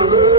Oh,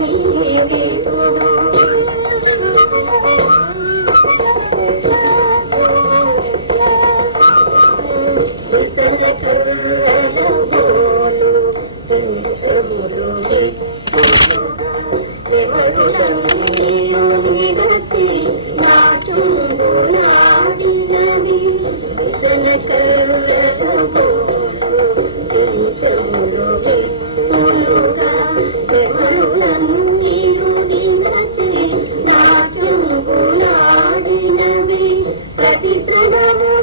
me.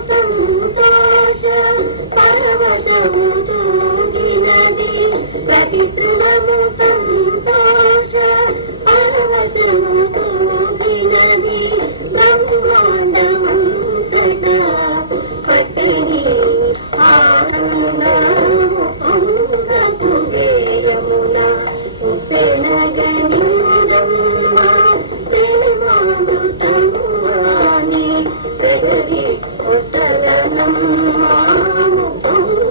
Thank you. Oh,